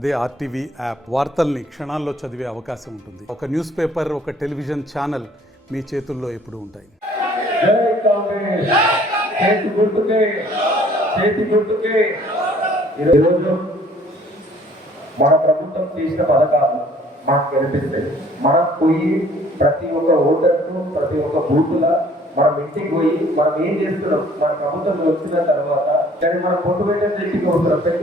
అదే RTV app వార్తల్ని క్షణాల్లో చదివే అవకాశం ఉంటుంది. ఒక న్యూస్ పేపర్, ఒక టెలివిజన్ ఛానల్ మీ చేతుల్లో ఎప్పుడూ ఉంటాయి. ఈరోజు మన ప్రభుత్వం చేసిన పథకాలు మనకు కనిపిస్తాయి. మనం పోయి ప్రతి ఒక్క ఓటర్కు ప్రతి ఒక్క బూతుల మనం ఇంటికి పోయి మనం ఏం చేస్తున్నాం, మన ప్రభుత్వం వచ్చిన తర్వాత కానీ మనం పొట్టు పెట్టేది ఇంటికి వస్తున్నాం.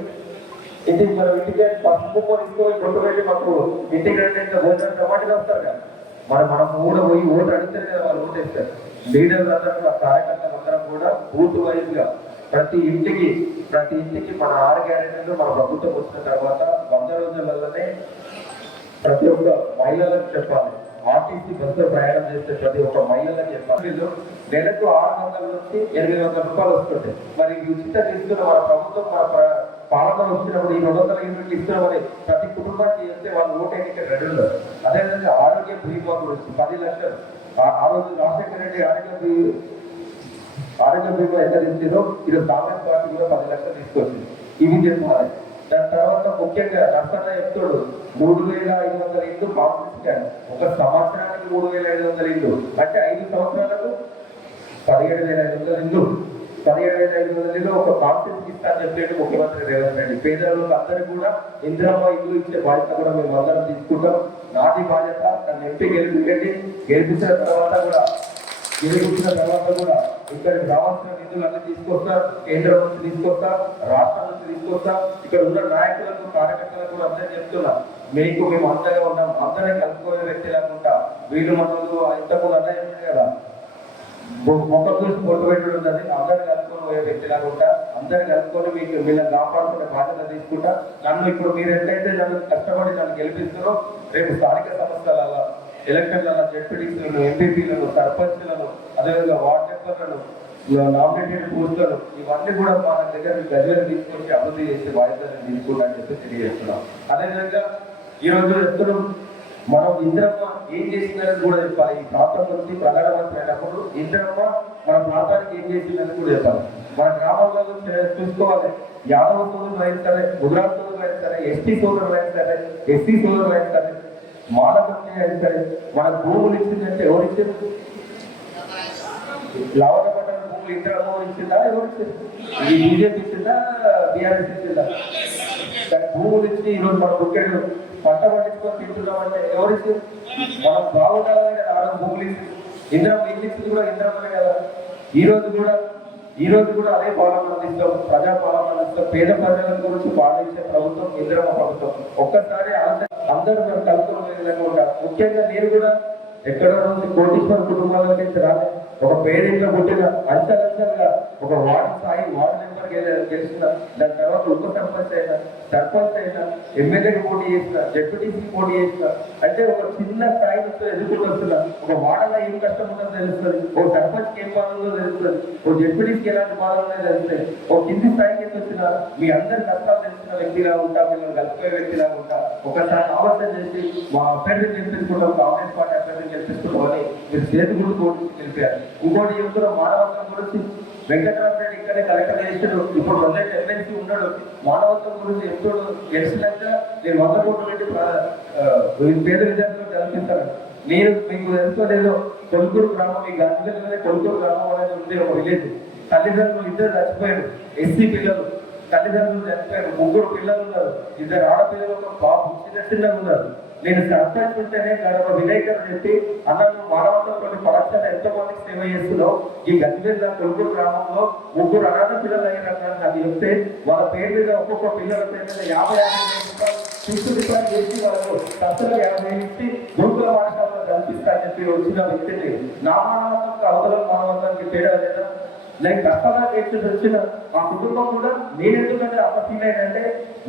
ఇంటికి మనం ఇంటికి పసుపు తీసుకొని పొట్టు పెట్టి మాకు ఇంటికి రండి ఓటర్ టమాటా వస్తారు కదా, మనం కూడా పోయి ఓటు అడిగితే కదా వాళ్ళు ఓటేస్తారు. లీడర్లు అందరూ కార్యకర్తలు అందరం కూడా బూత్ వైజ్ గా ప్రతి ఇంటికి మన 6 గ్యారెంటీలు మన ప్రభుత్వం వచ్చిన తర్వాత 100 రోజులలోనే ప్రతి ఒక్క మహిళలకు చెప్పాలి. ఆర్టీసీ బస్సులో ప్రయాణం చేస్తే ప్రతి ఒక్క మహిళలకు చెప్పాలి. నెలకు 600 నుంచి 800 రూపాయలు వస్తుంది. మరి ఉచితంగా ఇస్తున్న మన ప్రభుత్వం మన పాలన వచ్చినప్పుడు ఈ 200 యూనిట్లు ఇస్తున్నామని ప్రతి కుటుంబానికి చేస్తే వాళ్ళు ఓటు ఎన్నిక రెడీ ఉన్నారు. అదేవిధంగా ఆరోగ్య బీమా గురించి 10 లక్షలు ఆ రోజు రాజశేఖర రెడ్డి ఆరోగ్య బీమా ఎంత ఇచ్చిందో ఈరోజు కాంగ్రెస్ పార్టీ కూడా 10 లక్షలు తీసుకొచ్చింది. ఇవి చెప్పాలి. దాని తర్వాత ముఖ్యంగా నర్సన్న చెప్తాడు 3,500 ఇల్లు కాంగ్రెస్ ఒక సంవత్సరానికి 3,500 ఇల్లు అంటే 5 సంవత్సరాలకు 17,500 ఇల్లు. 17,500 ఇల్లు ఒక కాన్సెప్ట్ ఇస్తా అని చెప్పేది ముఖ్యమంత్రి రేవంత్ రెడ్డి. పేదలకు అందరికీ కూడా ఇందిరమ్మ ఇల్లు ఇచ్చే బాధ్యత కూడా మేము అందరం తీసుకుంటాం. నాది బాధ్యత. నన్ను ఎంపీ గెలిపించిన తర్వాత కూడా ఇక్కడికి రావాల్సిన నిధులు అన్ని తీసుకొస్తా, కేంద్రం నుంచి తీసుకొస్తా, రాష్ట్రం నుంచి తీసుకొస్తా. ఇక్కడ ఉన్న నాయకులకు కార్యకర్తలకు కూడా అందరూ చెప్తున్నా, మేము అంతగా ఉన్నాం, అందరం కలుపుకునే వ్యక్తి లేకుండా వీళ్ళు మనలు ఇంతకుముందు అన్నయ్య కదా మొక్క చూసి పొట్టు పెట్టడం ఉన్నది. అందరిని కలుపుకొని పోయే వ్యక్తి లేకుండా అందరిని కలుపుకొని మీకు వీళ్ళని కాపాడుకునే బాధ్యత తీసుకుంటా. నన్ను ఇప్పుడు మీరు ఎట్లయితే నన్ను కష్టపడి నన్ను గెలిపిస్తారో రేపు స్థానిక సంస్థలలో ఎలక్షన్లలో జెడ్పీటీసీలను, ఎంపీపీలను, సర్పంచ్లను, అదేవిధంగా వార్డు మెంబర్లను, నామినేటెడ్ పోస్టులను ఇవన్నీ కూడా మన దగ్గర గదిలో తీసుకొచ్చి అభివృద్ధి చేసే బాధ్యతను తీసుకుంటామని చెప్పి తెలియజేస్తున్నాం. అదేవిధంగా ఈరోజు చెప్తున్నాం మనం ఇంద్రమ్మ ఏం చేసిందని కూడా చెప్పాలి. ఈ ప్రాంతం నుంచి ప్రకటన అయినప్పుడు ఇంద్రమ్మ మన ప్రాంతానికి ఏం చేసిందని కూడా చెప్పాలి. మన గ్రామంలో చూసుకోవాలి. యాదవ సోదరులు అయినా సరే, గుజరాత్ సోదరులు అయినా సరే, ఎస్టీ సోదరులు అయినా సరే, ఎస్సీ సోదరులు అయినా సరే, మానవత్వం అయినా సరే మన భూములు ఇచ్చిందంటే ఎవరు ఇచ్చారు? లవణపడ్డ భూములు ఇంద్రమ్మ ఇచ్చిందా? ఎవరు ఇచ్చారు? ఇది బీజేపీ ఇచ్చిందా? బీఆర్ఎస్ ఇచ్చిందా? దాని భూములు ఇచ్చి ఈరోజు మన బుక్కెడు పంట పండించుకొని తింటున్నామంటే ఎవరికి మనం బాగుండాలని కదా ఆ రోజు భూములు ఇంద్రమ్మ ఇల్లు ఇచ్చింది కూడా ఇంద్రమ్మనే కదా. ఈ రోజు కూడా అదే పాలన అందిస్తాం, ప్రజా పాలన అందిస్తాం. పేద ప్రజల గురించి పాలించే ప్రభుత్వం ఇంద్రమ్మ ప్రభుత్వం. ఒక్కసారి అందరూ మనం కలుపుకునే విధంగా ఉంటారు. ముఖ్యంగా నేను కూడా ఎక్కడో నుంచి కోటీశ్వర కుటుంబాల నుంచి రాలే. ఒక పేరింట్లో పుట్టిన అంచెలంచెలుగా ఒక వార్డు స్థాయి వార్డు మెంబర్ గెలిచిన, దాని తర్వాత ఉప సర్పంచ్ అయినా ఎమ్మెల్యేకి పోటీ చేసిన, జెడ్పీటీసీకి పోటీ చేసిన, అంటే ఒక చిన్న స్థాయి నుంచి ఎదుర్కొంటూ వస్తున్నా. ఒక వార్డులో ఏం కష్టం ఉందో తెలుస్తుంది, ఒక సర్పంచ్కి ఏం బాధ ఉందో తెలుస్తుంది, ఒక జెడ్పీటీసీకి ఎలాంటి బాధ ఉందో తెలుస్తుంది. ఒక కింది స్థాయికి వచ్చిన మీ అందరి కష్టాలు తెలిసిన వ్యక్తిగా ఉంటా, మిమ్మల్ని కలిపే వ్యక్తిగా ఉంటా. ఒకసారి ఆలోచన చేసి మా అభ్యర్థిని గెలిపించుకుంటాం, కాంగ్రెస్ పార్టీ అభ్యర్థిని గెలిపించుకుంటామని మీరు చేతి గుర్తు కోటి గెలిపారు. ఇంకోటి చెప్తున్న మానవత్వం గురించి వెంకటరామరెడ్డి ఇక్కడే కలెక్టర్ చేసాడు. ఇప్పుడు ప్రజెంట్ ఎమ్మెల్సీ ఉన్నాడు. మానవత్వం గురించి ఎప్పుడు గెలిచినాక నేను 100 కోట్లు పెట్టి పేద విద్యార్థులకు కల్పిస్తాను. నేను మీకు తెలుసుకోలేదు, కొలుకూరు గ్రామం, మీ గంజలోనే కొలుకూరు గ్రామం అనేది ఉంది. ఒక విలేజ్ తల్లిదండ్రులు 2 చచ్చిపోయారు. ఎస్సీ పిల్లలు తల్లిదండ్రులు చచ్చిపోయారు. 3 పిల్లలు ఉన్నారు. 2 ఆడపిల్లలు, ఒక బాబు చిన్నగా ఉన్నారు. నేను సర్పంచ్ ఉంటేనే ఒక విలేకరు చెప్పి అన్నను మానవత్వంతో పరక్షణ ఎంతమందికి సేవ చేస్తున్నావు. ఈ గంజల కొలుకూరు గ్రామంలో 3 అనాథ పిల్లలు అయిన అది చెప్తే వాళ్ళ పేరు మీద ఒక్కొక్క పిల్లల పేరు మీద 50,000 రూపాయలు తీసుకుని చేసి వాళ్ళకు ఖర్చులు 50 ఇచ్చి గురుకుల పాఠశాలలో కల్పిస్తా అని చెప్పి వచ్చిన వ్యక్తిని నా మానవత్వం అవతల మానవత్వానికి తేడా లేదా? నేను కష్టంగా చేసి వచ్చిన మా కుటుంబం కూడా నేను ఎందుకంటే అమ్మ ఫీల్ అయ్యానంటే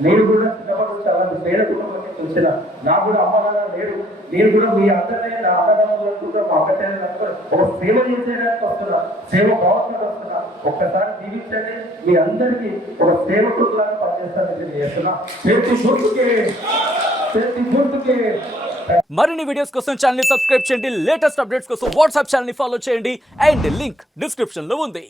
నేను కూడా చిన్నప్పటి నుంచి అలాంటి పేద కుటుంబం నుంచి వచ్చిన. నాకు కూడా అమ్మ నాన్న లేరు. నేను కూడా మీ అందరినీ నా అన్నదమ్ములు అనుకుంటా, మా అక్కడే ఒక సేవ చేసేయడానికి వస్తున్నా, సేవ భావనకు వస్తున్నా. ఒక్కసారి జీవించండి, మీ అందరికీ ఒక సేవకులాగా పనిచేస్తానని నేను చేస్తున్నా. గుర్తుకే మరిన్ని వీడియోస్ కోసం ఛానల్ ని సబ్స్క్రైబ్ చేయండి. లేటెస్ట్ అప్డేట్స్ కోసం వాట్సాప్ ఛానల్ ని ఫాలో చేయండి. అండ్ లింక్ డిస్క్రిప్షన్ లో ఉంది.